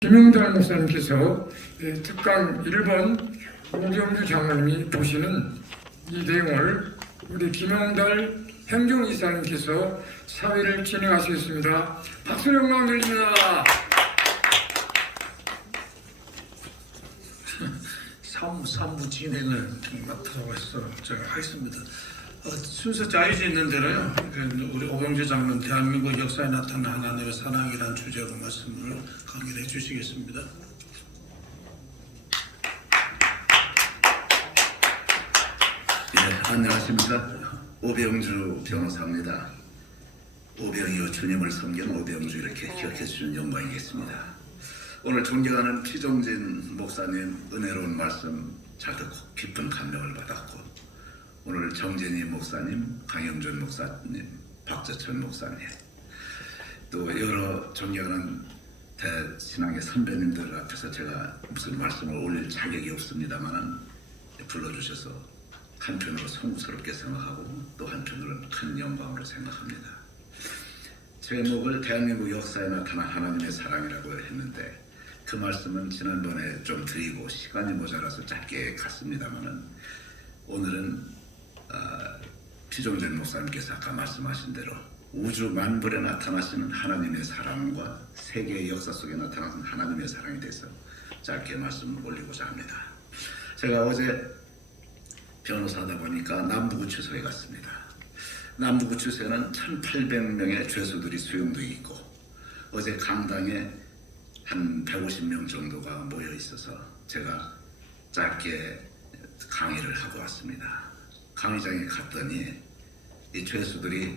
김용달 목사님께서 특강 1번 오병주 장로님이 보시는 이 내용을 우리 김용달 행정이사님께서 사회를 진행하시겠습니다. 박수 영광 드립니다. 사무 진행을 맡아서 해서 제가 하겠습니다. 순서 짜여져 있는 대로요. 우리 오병주 장로는 대한민국 역사에 나타난 하나님의 사랑이라는 주제로 말씀을 강의해 주시겠습니다. 안녕하십니까. 오병주 변호사입니다. 오병이요 주님을 섬긴 오병주 이렇게 기억해 주시는 영광이겠습니다. 오늘 존경하는 피종진 목사님 은혜로운 말씀 잘 듣고 깊은 감명을 받았고, 오늘 정진희 목사님, 강영준 목사님, 박재천 목사님, 또 여러 존경하는 대신앙의 선배님들 앞에서 제가 무슨 말씀을 올릴 자격이 없습니다만 불러주셔서 한편으로 송구스럽게 생각하고 또 한편으로는 큰 영광으로 생각합니다. 제목을 대한민국 역사에 나타난 하나님의 사랑이라고 했는데, 그 말씀은 지난번에 좀 드리고 시간이 모자라서 짧게 갔습니다만은, 오늘은 피종진 목사님께서 아까 말씀하신 대로 우주 만물에 나타나시는 하나님의 사랑과 세계의 역사 속에 나타나는 하나님의 사랑에 대해서 짧게 말씀을 올리고자 합니다. 제가 어제 변호사다 보니까 남부구치소에 갔습니다. 남부구치소에는 1800명의 죄수들이 수용되어 있고, 어제 강당에 한 150명 정도가 모여 있어서 제가 짧게 강의를 하고 왔습니다. 강의장에 갔더니 이 죄수들이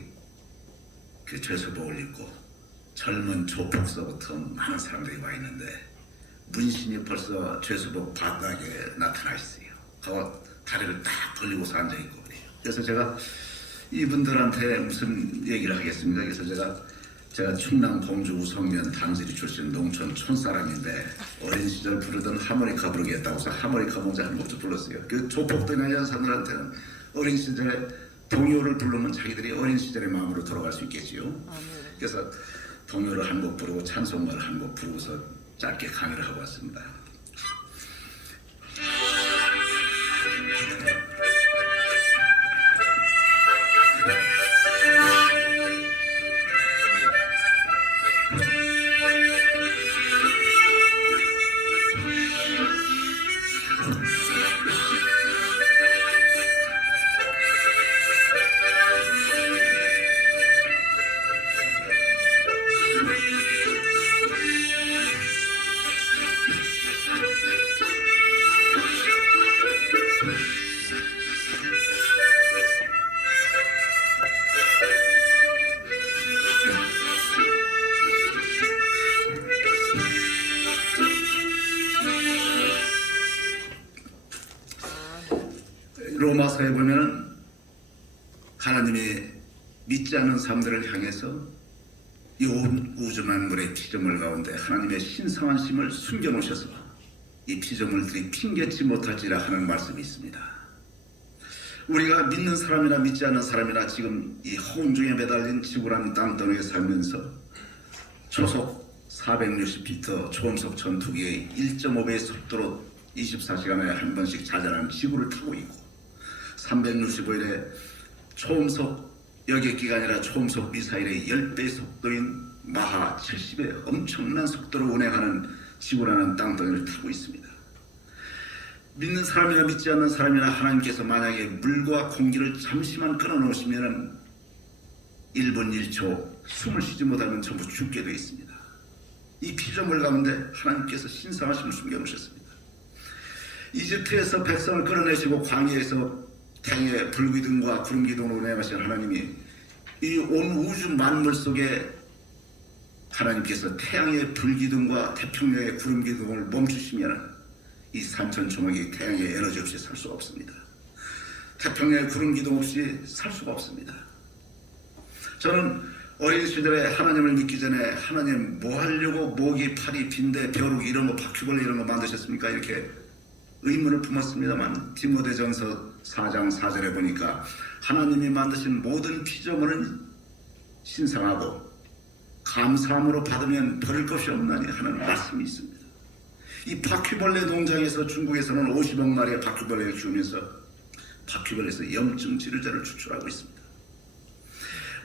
그 죄수복을 입고 젊은 조폭서부터 많은 사람들이 와 있는데, 문신이 벌써 죄수복 바닥에 나타나 있어요. 다리를 딱 벌리고서 앉아있고 그래요. 그래서 제가 이분들한테 무슨 얘기를 하겠습니까? 그래서 제가 충남 공주 우성면 당지리 출신 농촌 촌사람인데, 어린 시절 부르던 하모니카 부르겠다고 해서 하모니카 먼저 한 곡도 불렀어요. 그 조폭들이나 연사들한테는 어린 시절에 동요를 부르면 자기들이 어린 시절의 마음으로 돌아갈 수 있겠지요. 그래서 동요를 한 곡 부르고 찬송가를 한 곡 부르고서 짧게 강의를 하고 왔습니다. 로마서에 보면 하나님이 믿지 않는 사람들을 향해서 이 온 우주 만물의 피조물 가운데 하나님의 신성한 심을 숨겨놓으셔서 이 피조물들이 핑계치 못할지라 하는 말씀이 있습니다. 우리가 믿는 사람이나 믿지 않는 사람이나 지금 이 혼중에 매달린 지구라는 땅덩이에 살면서 초속 460피터 초음속 전투기의 1.5배의 속도로 24시간에 한 번씩 자전하는 지구를 타고 있고, 365일에 초음속 여객기가 아니라 초음속 미사일의 10배 속도인 마하 70의 엄청난 속도로 운행하는 지구라는 땅덩이를 타고 있습니다. 믿는 사람이나 믿지 않는 사람이나 하나님께서 만약에 물과 공기를 잠시만 끊어놓으시면 1분 1초 숨을 쉬지 못하면 전부 죽게 되어 있습니다. 이 피조물 가운데 하나님께서 신성하심을 숨겨놓으셨습니다. 이집트에서 백성을 끌어내시고 광야에서 태양의 불기둥과 구름기둥으로 운행하신 하나님이 이 온 우주 만물 속에 하나님께서 태양의 불기둥과 태평양의 구름기둥을 멈추시면 이 산천초목이 태양의 에너지 없이 살 수가 없습니다. 태평양의 구름기둥 없이 살 수가 없습니다. 저는 어린 시절에 하나님을 믿기 전에 하나님 뭐 하려고 모기, 파리, 빈대, 벼룩 이런 거 바퀴벌레 이런 거 만드셨습니까? 이렇게 의문을 품었습니다만, 디모데전서 4장 4절에 보니까 하나님이 만드신 모든 피조물은 신성하고 감사함으로 받으면 버릴 것이 없나니 하는 말씀이 있습니다. 이 바퀴벌레 농장에서 중국에서는 50억 마리의 바퀴벌레를 키우면서 바퀴벌레에서 염증 치료제를 추출하고 있습니다.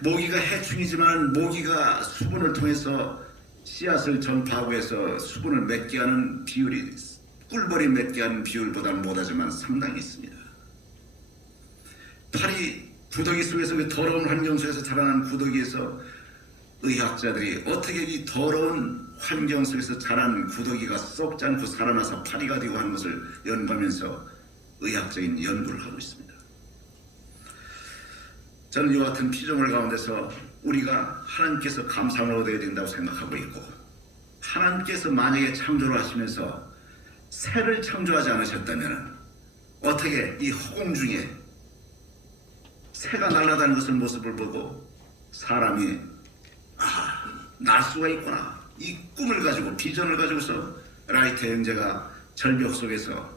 모기가 해충이지만 모기가 수분을 통해서 씨앗을 전파하고 해서 수분을 맺게 하는 비율이 꿀벌이 맺게 하는 비율보다는 못하지만 상당히 있습니다. 파리 구더기 속에서 그 더러운 환경 속에서 자라난 구더기에서 의학자들이 어떻게 이 더러운 환경 속에서 자란 구더기가 썩지 않고 살아나서 파리가 되고 하는 것을 연구하면서 의학적인 연구를 하고 있습니다. 저는 이와 같은 피조물 가운데서 우리가 하나님께서 감사를 얻어야 된다고 생각하고 있고, 하나님께서 만약에 창조를 하시면서 새를 창조하지 않으셨다면 어떻게 이 허공 중에 새가 날아다니는 것을 모습을 보고 사람이 날 수가 있구나, 이 꿈을 가지고 비전을 가지고서 라이트 형제가 절벽 속에서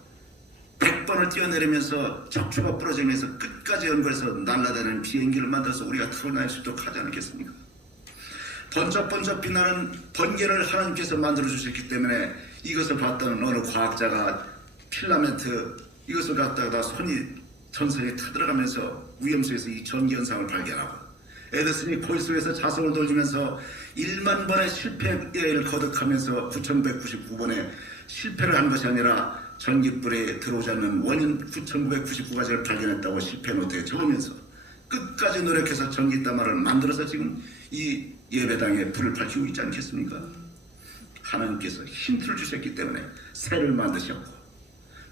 100번을 뛰어내리면서 척추가 부러지면서 끝까지 연구해서 날아다니는 비행기를 만들어서 우리가 타고 수 있도록 하지 않겠습니까? 번쩍번쩍 빛나는 번개를 하나님께서 만들어 주셨기 때문에 이것을 봤던 어느 과학자가 필라멘트 이것을 갖다가 손이 전선에 타들어가면서 위험수에서 이 전기 현상을 발견하고, 에디슨이 코일 속에서 자석을 돌리면서 1만 번의 실패를 거듭하면서 9199번의 실패를 한 것이 아니라 전기불에 들어오지 않는 원인 9999가지를 발견했다고 실패 노트에 적으면서 끝까지 노력해서 전기다마를 만들어서 지금 이 예배당에 불을 밝히고 있지 않겠습니까? 하나님께서 힌트를 주셨기 때문에 새를 만드셨고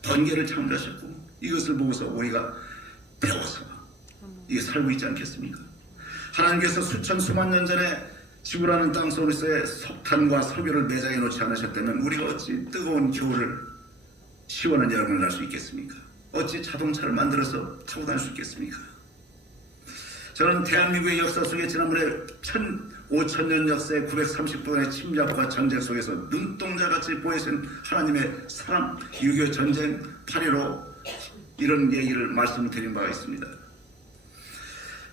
번개를 창조하셨고, 이것을 보고서 우리가 배워서 이게 살고 있지 않겠습니까? 하나님께서 수천 수만 년 전에 지구라는 땅 속에서의 석탄과 석유를 매장해 놓지 않으셨다면 우리가 어찌 뜨거운 겨울을 시원한 여름을 날 수 있겠습니까? 어찌 자동차를 만들어서 타고 다닐 수 있겠습니까? 저는 대한민국의 역사 속에 지난번에 5천년 역사의 930번의 침략과 전쟁 속에서 눈동자같이 보이신 하나님의 사랑, 6.25 전쟁, 8.15 이런 얘기를 말씀드린 바가 있습니다.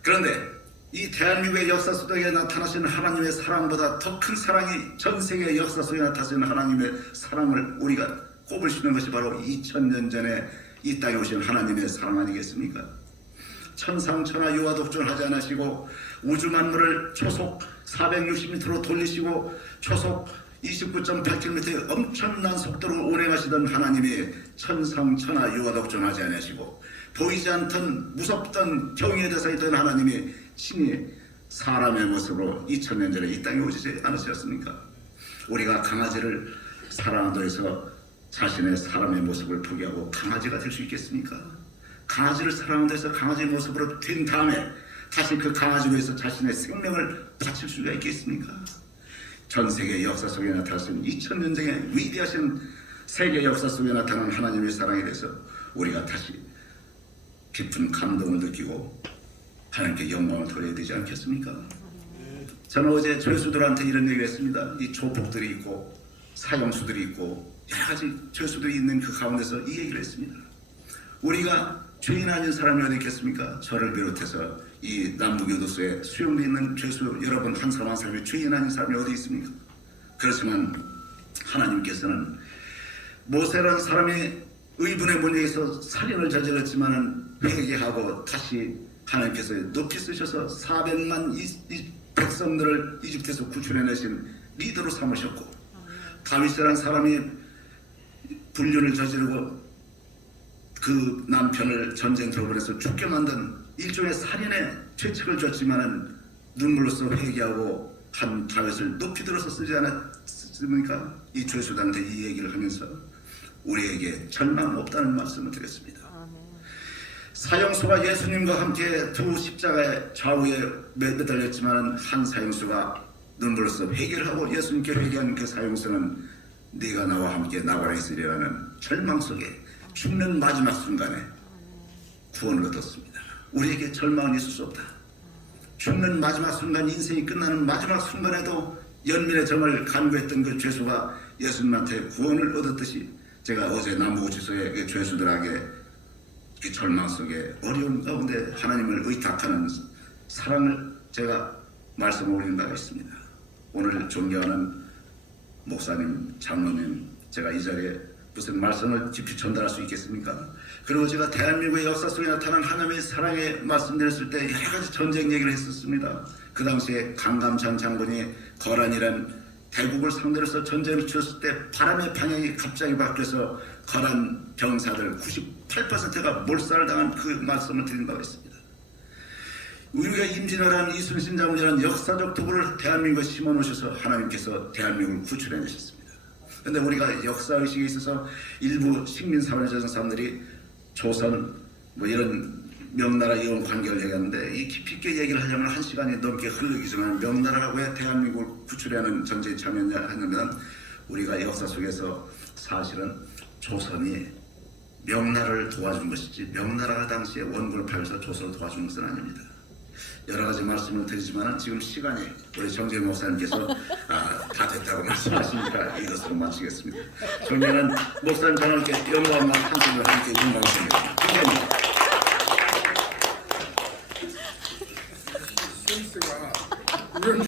그런데 이 대한민국의 역사 속에 나타나시는 하나님의 사랑보다 더 큰 사랑이 전 세계 역사 속에 나타나시는 하나님의 사랑을 우리가 꼽을 수 있는 것이 바로 2000년 전에 이 땅에 오신 하나님의 사랑 아니겠습니까? 천상천하 유아독존을 하지 않으시고 우주 만물을 초속 460m로 돌리시고 초속 29.8km의 엄청난 속도로 운행하시던 하나님이 천상천하 유아독존을 하지 않으시고 보이지 않던 무섭던 경외의 대상이던 하나님이 신이 사람의 모습으로 2000년 전에 이 땅에 오시지 않으셨습니까? 우리가 강아지를 사랑한다 해서 자신의 사람의 모습을 포기하고 강아지가 될 수 있겠습니까? 강아지를 사랑한다 해서 강아지의 모습으로 된 다음에 다시 그 강아지 위해서 자신의 생명을 바칠 수가 있겠습니까? 전 세계 역사 속에 나타나신 2000년 전에 위대하신 세계 역사 속에 나타난 하나님의 사랑에 대해서 우리가 다시 깊은 감동을 느끼고 하나님께 영광을 돌려야 되지 않겠습니까? 저는 어제 죄수들한테 이런 얘기를 했습니다. 이 조폭들이 있고 사형수들이 있고 여러 가지 죄수들이 있는 그 가운데서 이 얘기를 했습니다. 우리가 죄인 아닌 사람이 어디 있겠습니까? 저를 비롯해서 이 남부교도소에 수용되어 있는 죄수 여러분 한 사람 한 사람이 죄인 아닌 사람이 어디 있습니까? 그렇지만 하나님께서는 모세라는 사람이 의분의 문제에서 살인을 저질렀지만은 회개하고 다시 하나님께서 높이 쓰셔서 400만 이 백성들을 이집트에서 구출해내신 리더로 삼으셨고, 다윗이라는 사람이 불륜을 저지르고 그 남편을 전쟁터로 보내서 죽게 만든 일종의 살인의 죄책을 졌지만은 눈물로써 회개하고 한 다윗을 높이 들어서 쓰지 않았습니까? 이 죄수단한테 이 얘기를 하면서 우리에게 절망은 없다는 말씀을 드렸습니다. 사형수가 예수님과 함께 두 십자가의 좌우에 매달렸지만 한 사형수가 눈물로써 회개를 하고 예수님께 회개한 그 사형수는 네가 나와 함께 나가라 있으리라는 절망 속에 죽는 마지막 순간에 구원을 얻었습니다. 우리에게 절망은 있을 수 없다. 죽는 마지막 순간, 인생이 끝나는 마지막 순간에도 연민의 정을 간구했던 그 죄수가 예수님한테 구원을 얻었듯이 제가 어제 남부구치소의 그 죄수들에게 그 절망 속에 어려운 가운데 하나님을 의탁하는 사랑을 제가 말씀 올린 바가 있습니다. 오늘 존경하는 목사님, 장로님, 제가 이 자리에 무슨 말씀을 깊이 전달할 수 있겠습니까? 그리고 제가 대한민국의 역사 속에 나타난 하나님의 사랑에 말씀드렸을 때 여러 가지 전쟁 얘기를 했었습니다. 그 당시에 강감찬 장군이 거란이란 대국을 상대로 해서 전쟁을 치렀을 때 바람의 방향이 갑자기 바뀌어서 거란 병사들 98%가 몰살을 당한 그 말씀을 드린 바가 있습니다. 우리가 임진왜란 이순신 장군이라는 역사적 도구를 대한민국에 심어놓으셔서 하나님께서 대한민국을 구출해내셨습니다. 그런데 우리가 역사의식에 있어서 일부 식민사회적인 사람들이 조선 뭐 이런 명나라 이런 관계를 얘기하는데 이 깊이 있게 얘기를 하려면 1시간이 넘게 흐르기지만 명나라가 왜 대한민국을 구출하는 전쟁에 참여하냐면 우리가 역사 속에서 사실은 조선이 명나라를 도와준 것이지 명나라가 당시에 원군을 팔면서 조선을 도와준 것은 아닙니다. 여러 가지 말씀을 드리지만 지금 시간이 우리 정재영 목사님께서 다 됐다고 말씀하시니까 이것으로 마치겠습니다. 존경하는 목사님 저는 이렇게 영광과 함께 영광입니다. 감사합니다. 센스가